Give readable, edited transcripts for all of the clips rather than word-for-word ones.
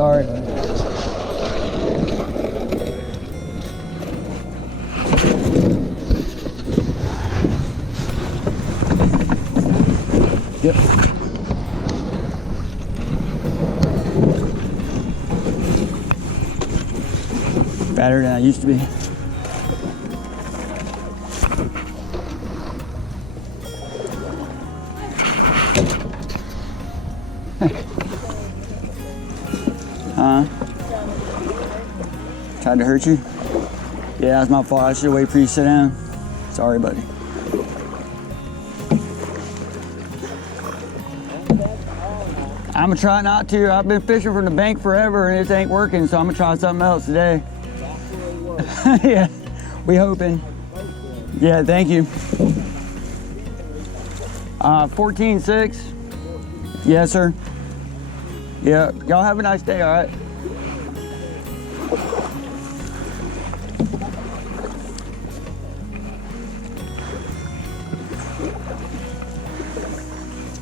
Sorry. Yep. Fatter than I used to be. Huh? Tried to hurt you? Yeah, that's my fault. I should have waited for you to sit down. Sorry, buddy. I'm gonna try not to. I've been fishing from the bank forever and it ain't working, so I'm gonna try something else today. Yeah, we hoping. Yeah, thank you. 14.6. Yes, sir. Yeah, y'all have a nice day, all right?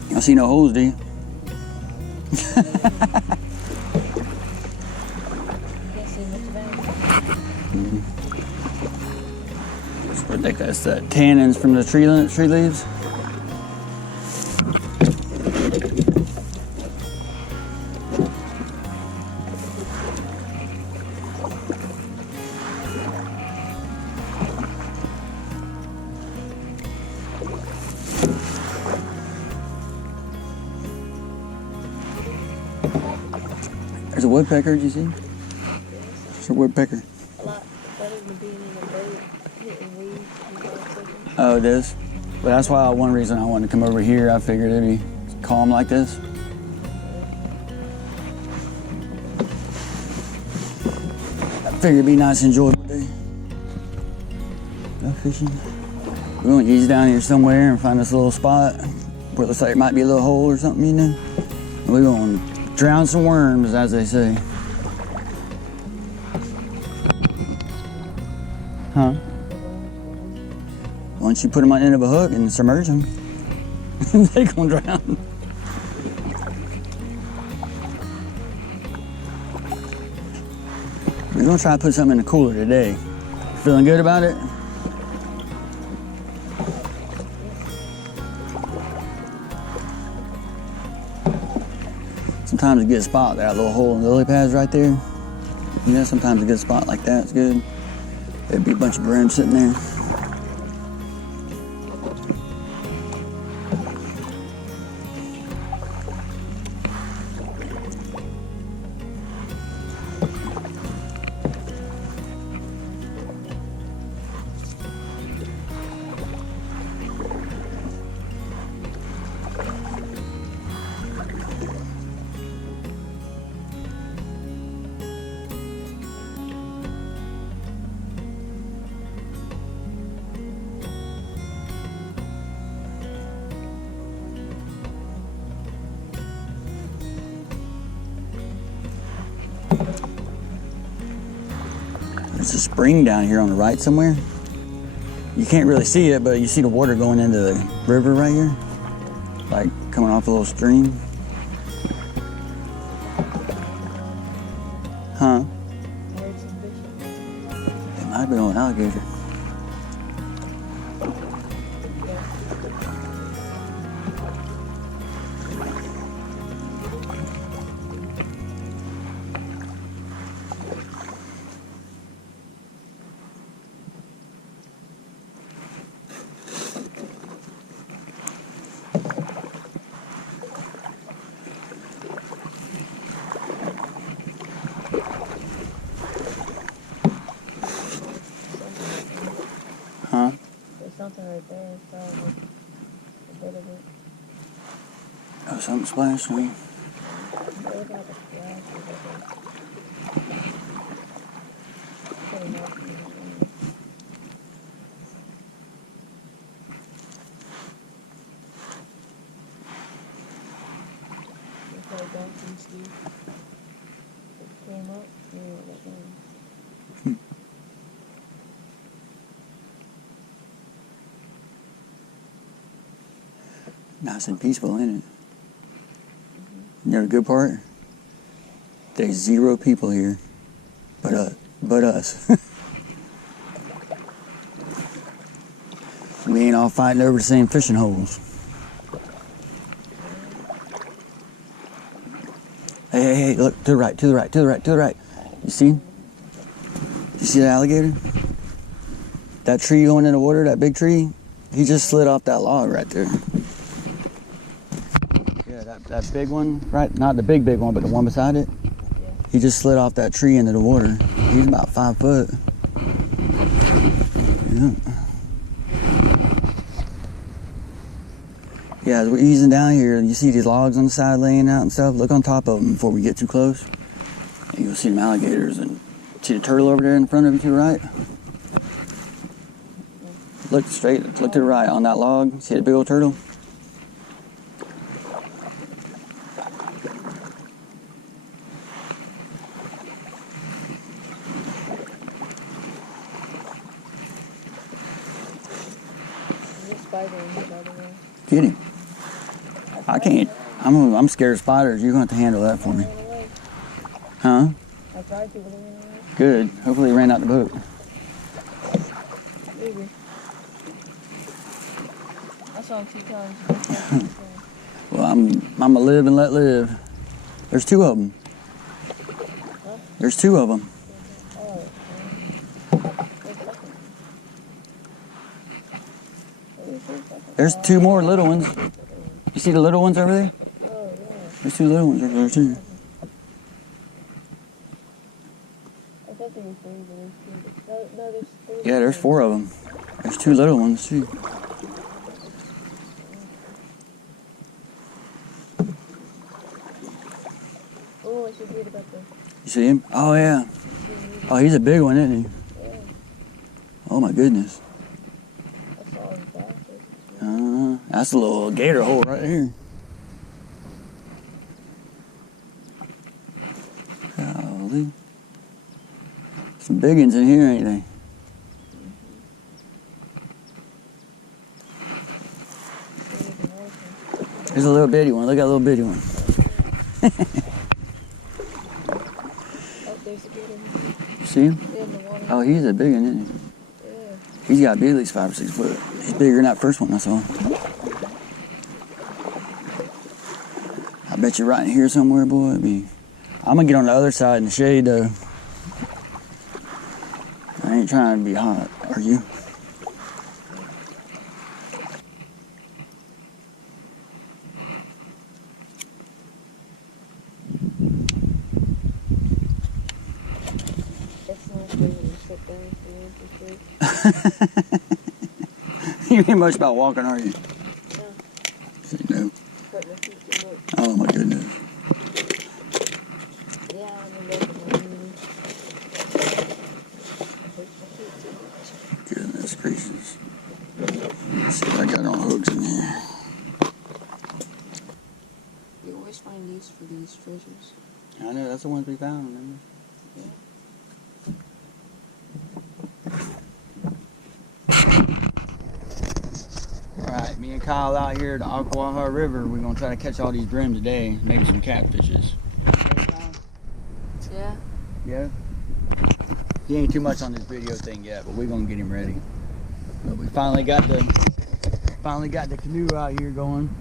You don't see no holes, do you? I think that's the tannins from the tree leaves. There's a woodpecker, did you see? There's a woodpecker. A lot better than being in a boat, hitting weeds. Oh, it is? But that's why one reason I wanted to come over here. I figured it'd be calm like this. I figured it'd be a nice, enjoyable day. Go fishing. We're gonna ease down here somewhere and find this little spot where it looks like it might be a little hole or something, you know? And we're gonna drown some worms, as they say. Huh? Once you put them on the end of a hook and submerge them, they're gonna drown. We're gonna try to put something in the cooler today. Feeling good about it? Sometimes a good spot, that little hole in the lily pads right there. Yeah, sometimes a good spot like that's good. There'd be a bunch of brim sitting there. There's a spring down here on the right somewhere. You can't really see it, but you see the water going into the river right here. Like coming off a little stream. Huh? It might have been an alligator. Huh? There's something right there. It's probably a bit of it. Oh, something splashed me. It was like a splash or something. Pretty much. It's like that from Steve. It came up, you know, like that. Nice and peaceful, ain't it? You know the good part? There's 0 people here, but us. We ain't all fighting over the same fishing holes. Hey, look, to the right, to the right, to the right, to the right. You see? You see the alligator? That tree going in the water, that big tree, he just slid off that log right there. Yeah, that big one, right? Not the big one, but the one beside it. He just slid off that tree into the water. He's about 5 foot. Yeah. Yeah, as we're easing down here, you see these logs on the side laying out and stuff. Look on top of them before we get too close. And you'll see them alligators. And see the turtle over there in front of you to the right? Look straight, look to the right on that log. See the big old turtle? Get him. I can't. I'm scared of spiders. You're going to have to handle that for me. Huh? I tried to, but it went away. Good. Hopefully he ran out the boat. Maybe. I saw him 2 times. Well, I'm gonna live and let live. There's 2 of them. Huh? There's 2 of them. Oh, There's 2 more little ones. You see the little ones over there? oh, yeah. There's 2 little ones over there too. I thought there were 3, but there's 2. No, there's 3. Yeah, there's 4 of them. There's 2 little ones too. Oh, I should read about the... You see him? Oh yeah. Oh, he's a big one, isn't he? Yeah, Oh my goodness. I saw him fast. That's a little gator hole right here. Golly. Some big ones in here, ain't they? There's a little bitty one. Look at that little bitty one. Oh, there's a gator. You see him? Yeah, in the water. Oh, he's a big one, isn't he? Yeah. He's got to be at least 5 or 6 foot. He's bigger than that first one I saw. I bet you're right in here somewhere, boy. I'm going to get on the other side in the shade, though. I ain't trying to be hot, are you? That's not good when you sit down for You ain't much about walking, are you? No. No. Put my feet to work. Oh, my goodness. Yeah, I'm in love with my knee. Hurt my feet too much. Goodness gracious. Let's see what I got on hooks in here. You always find use for these treasures. I know, that's the ones we found, remember? Yeah. Alright, me and Kyle out here at the Ocklawaha River. We're going to try to catch all these brim today. Maybe some catfishes. Yeah. Yeah? He ain't too much on this video thing yet, but we're going to get him ready. But we finally got the canoe out here going.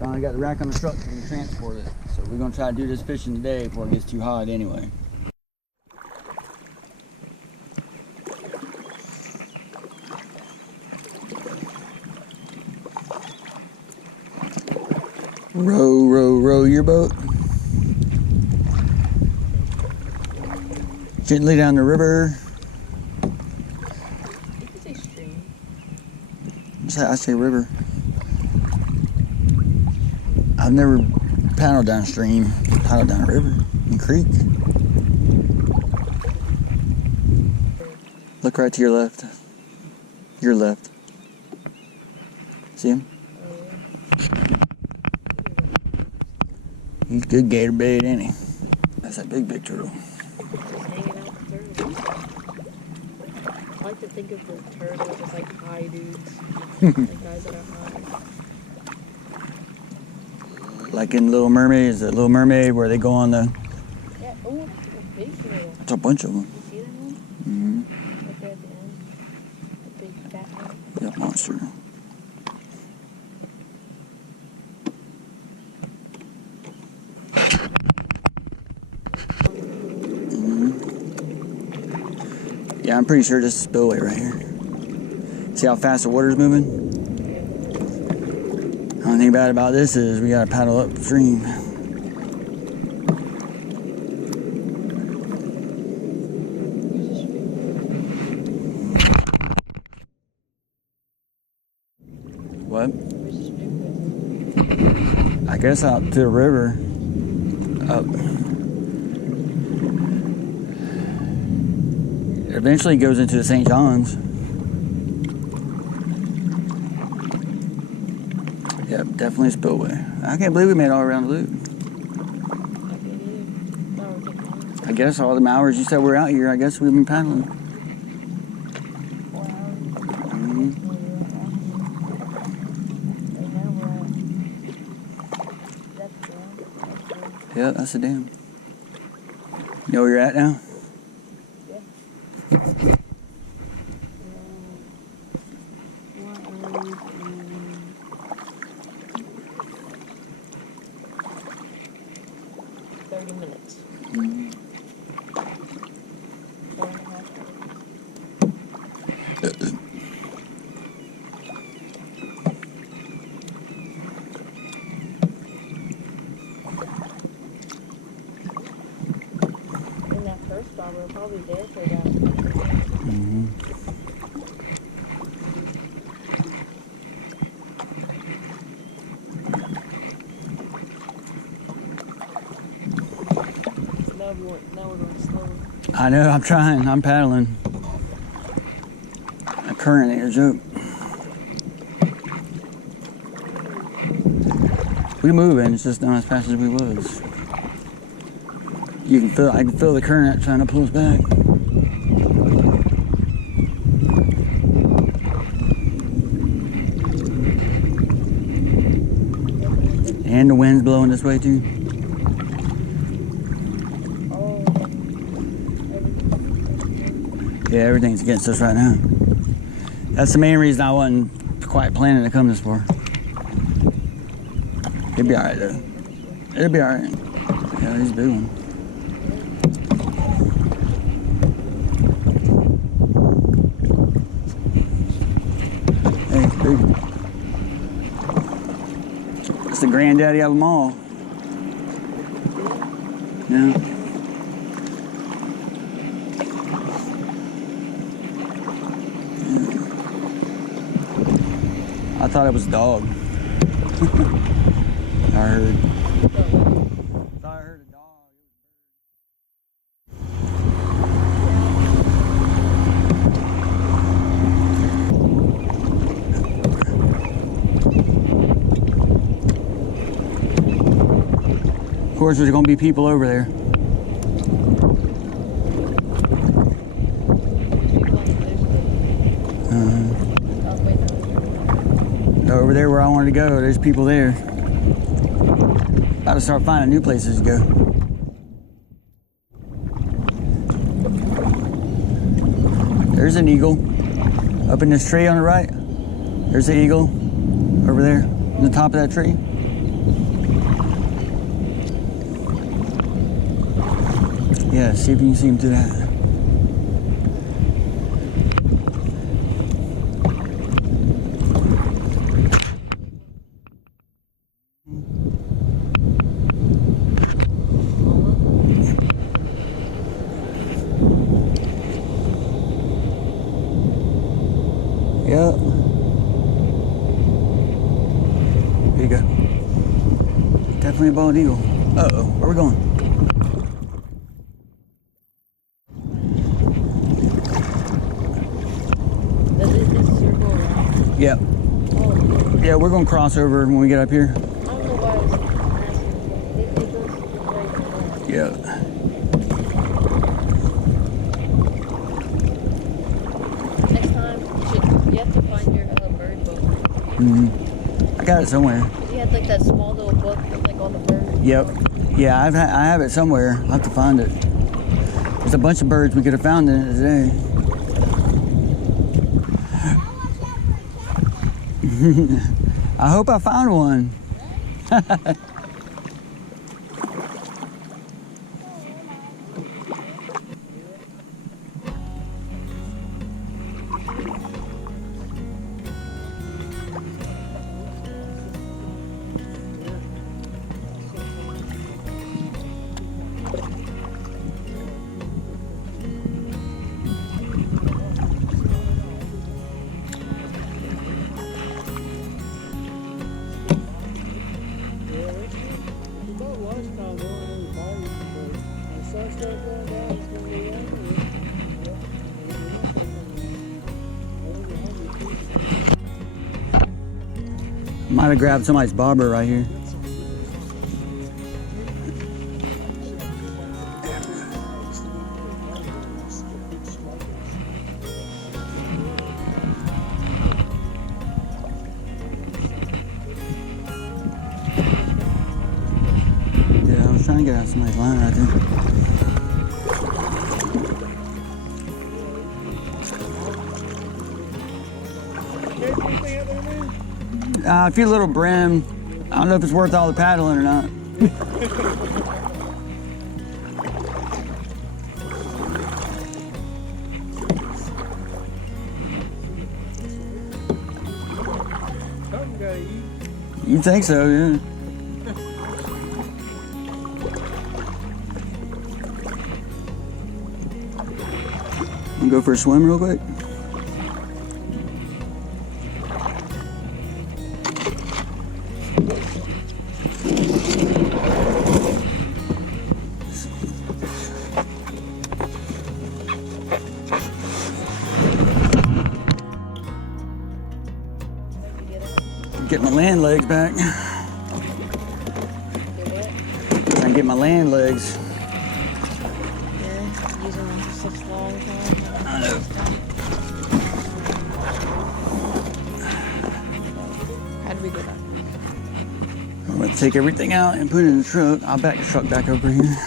Finally got the rack on the truck so we can transport it. So we're going to try to do this fishing today before it gets too hot anyway. Row, row, row your boat. Gently down the river. You could say stream. I say river. I've never paddled downstream, paddled down a river and creek. Look right to your left. Your left. See him? He's good gator bait, ain't he? That's that big turtle. Just hanging out with turtles. I like to think of the turtles as like high dudes. Like guys that are high. Like in Little Mermaid, is it Little Mermaid where they go on the big turtle. It's a bunch of them. You see that one? Mm-hmm. Right there at the end. The big fat one. Yep, monster. Mm-hmm. Yeah, I'm pretty sure this is spillway right here. See how fast the water's moving? The only thing bad about this is we gotta paddle upstream. What? I guess out to the river. Up. It eventually goes into the St. John's. Yep, definitely a spillway. I can't believe we made it all around the loop. I guess all the hours you said we're out here, I guess we've been paddling. 4 hours. Mm-hmm. Right now we're at that dam. Yeah, that's the dam. You know where you're at now? Yeah. 30 minutes. Mm-hmm. 4.5 hours. In that first spot, we were probably there for about. Mm-hmm. Now we're going slower. I know, I'm trying. I'm paddling. A current ain't a joke. We moving, it's just not as fast as we was. You can feel, I can feel the current trying to pull us back. And the wind's blowing this way too. Oh, Yeah, everything's against us right now. That's the main reason I wasn't quite planning to come this far. It'll be alright though. It'll be alright. Yeah, he's a big one. Hey, it's big. It's the granddaddy of them all. Yeah. I thought it was a dog. I heard. Thought I heard a dog. Of course, there's gonna be people over there. Over there where I wanted to go, there's people there. About to start finding new places to go. There's an eagle up in this tree on the right. There's the eagle over there on the top of that tree. Yeah, see if you can see him through that. Yep. There you go. Definitely a bald eagle. Uh-oh, where are we going? Does it just circle around? Yep. Oh, Yeah, we're gonna cross over when we get up here. I don't know why I was asking. It goes right there. Yeah. Next time, you have to find your bird book. Mm-hmm. I got it somewhere. You had like that small little book with like all the birds. Yep. Yeah, I have it somewhere. I'll have to find it. There's a bunch of birds we could have found in it today. I hope I found one. Might have grabbed somebody's bobber right here. Yeah, I was trying to get out somebody's line right there. A few little brim. I don't know if it's worth all the paddling or not. You think so, yeah. Wanna go for a swim real quick? Get my land legs back. Try and get my land legs. Yeah, using them for such a long time. I know. How do we do that? I'm gonna take everything out and put it in the truck. I'll back the truck back over here.